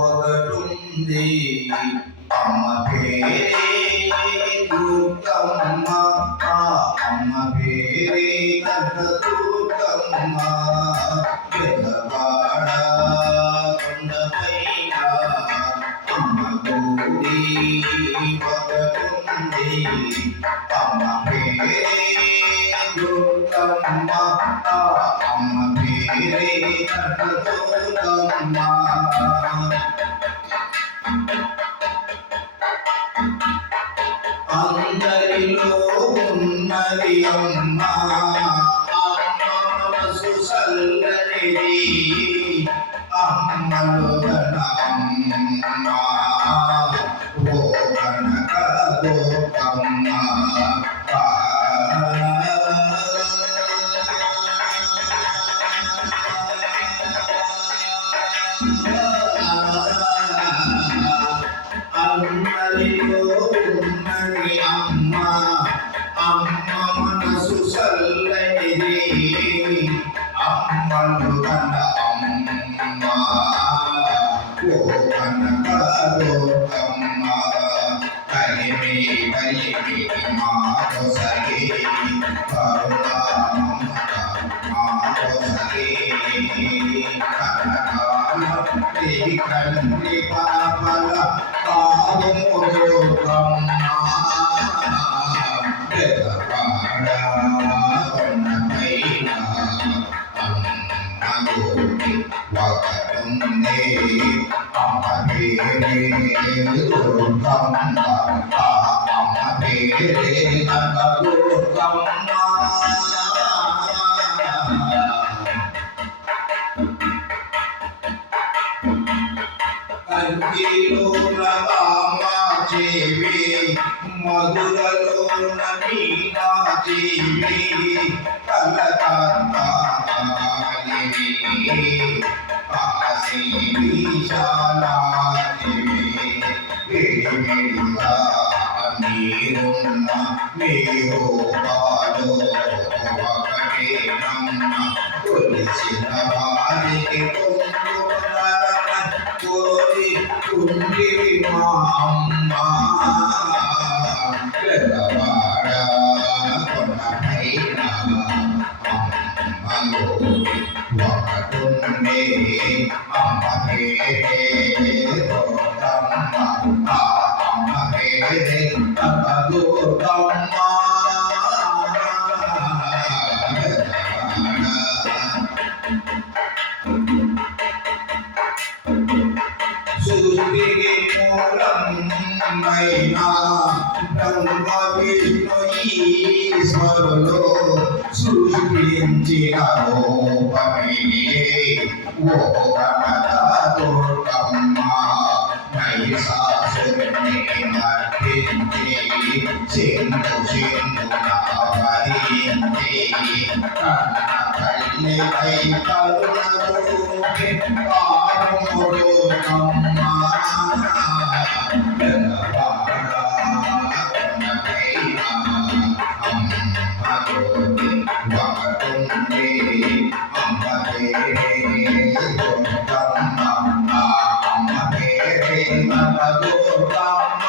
ఒకటుంది అమ్మ పేరే దుర్గమ్మ, ఆ అమ్మ పేరే కనకదుర్గమ్మ. పెద్దవాడ కొండపైన అమ్మ గుడి ఒకటుంది అమ్మ పేరే దుర్గమ్మ, ఆ అమ్మ పేరే కనకదుర్గమ్మ. అందరిలో ఉన్నది అమ్మ, అమ్మ మనసు చల్లనిది, అమ్మలో గల అమ్మ ఓ కనక దుర్గమ్మ. అందరిలో ఉన్నది అమ్మ, అమ్మ మనసు చల్లనిది, అమ్మలు కన్న అమ్మ ఓ కనక దుర్గమ్మ. కలిమి కలిమి మాకొసగి కరుణామమత మాకొసగి కనకాలీ కంటి పాపల పాదము దుర్గమ్మ. పెదవాడ కొండపైన అమ్మ గుడి ఒకటుంది అమ్మ పేరే దుర్గమ్మ, ఆ అమ్మ పేరే కనకదుర్గమ్మ. కంటిలోన కామాక్షివి, మధురలోన మీనాక్షివి, కలకత్తా కాళివి, కాశీ విశాలాక్షివి. విడివిడిగా మీరున్న మీ రూపాలు ఒకటేనమ్మ. కొలిసిన వారికి కోరి కుండివి మా అమ్మ. పెదవాడ కొండపైన అమ్మ గుడి ఒకటుంది అమ్మ పేరే దుర్గమ్మ, ఆ అమ్మ పేరే కనకదుర్గమ్మ. సృష్టికి మూలమైన బ్రహ్మ విష్ణు ఈశ్వరులు సృష్టించిన రూపమే ఓ కనక దుర్గమ్మ. మహిషాసురుని మర్దించి సింధు సింధున వరించి కన్న తల్లిపై కరుణ చూపి పారము దుర్గమ్మ. పెదవాడ కొండపైన అమ్మ గుడి ఒకటుంది అమ్మ పేరే దుర్గమ్మ, ఆ అమ్మ పేరే కనకదుర్గమ్మ.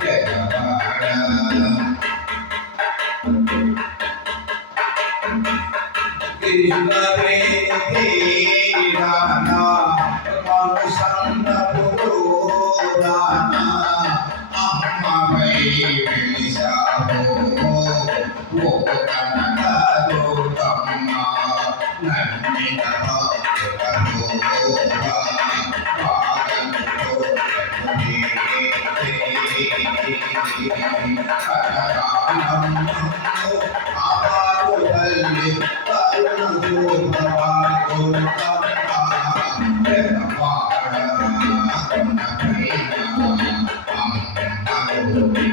పెదవాడ కృష్ణవేణి రానా సంతపురానా అమ్మవై వెలిసావో ఓ కనక దుర్గమ్మ. నమ్మిన భక్తులలోగా పాదములో కనకాలమ్మను ఆపారు తల్లి కరుణ చూపవా దుర్గమ్మ. పెదవాడ కొండపైన అమ్మ గుడి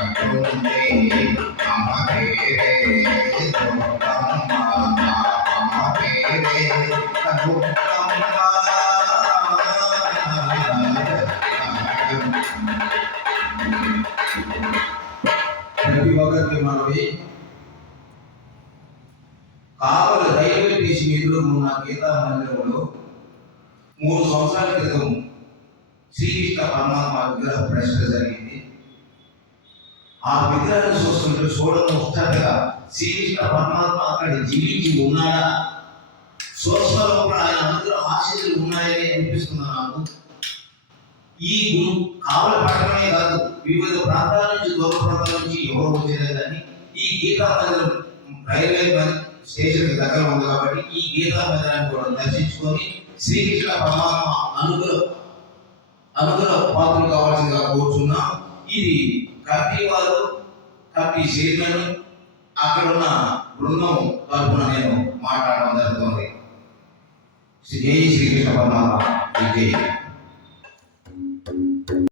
ఒకటుంది అమ్మ పేరే దుర్గమ్మ, ఆ అమ్మ పేరే కనకదుర్గమ్మ. ప్రతి ఒక్కరికి మనవి, కావలి రైల్వే స్టేషన్ ఎదురు ఉన్న గీతా మందిరంలో 3 సంవత్సరాల క్రితం శ్రీకృష్ణ పరమాత్మ విగ్రహ ప్రతిష్ఠ జరిగింది. ఆ విగ్రహాన్ని చూడడం ముచ్చటగా శ్రీకృష్ణ పరమాత్మ అక్కడ జీవించి ఉన్నాడా, సూక్ష్మ లోపల ఆయన అనుగ్రహ ఆశీస్సులు ఉన్నాయని అనిపిస్తుంది నాకు. ఈ కావల పట్టణమే కాదు, వివిధ ప్రాంతాల నుంచి, దూర ప్రాంతాల నుంచి ఎవరు వచ్చేదే కానీ ఈ గీతా మందిరం రైల్వే స్టేషన్ దగ్గర ఉంది కాబట్టి ఈ గీతా మందిరాన్ని కూడా దర్శించుకొని శ్రీకృష్ణ పరమాత్మ అనుగ్రహ పాత్రలు కావాల్సిందిగా కోరుచున్నాం. ఇది కమిటీ వారు, కమిటీ చైర్మన్, అక్కడ ఉన్న బృందం తరఫున నేను మాట్లాడడం జరుగుతుంది. జై శ్రీకృష్ణ పరమాత్మ. జై.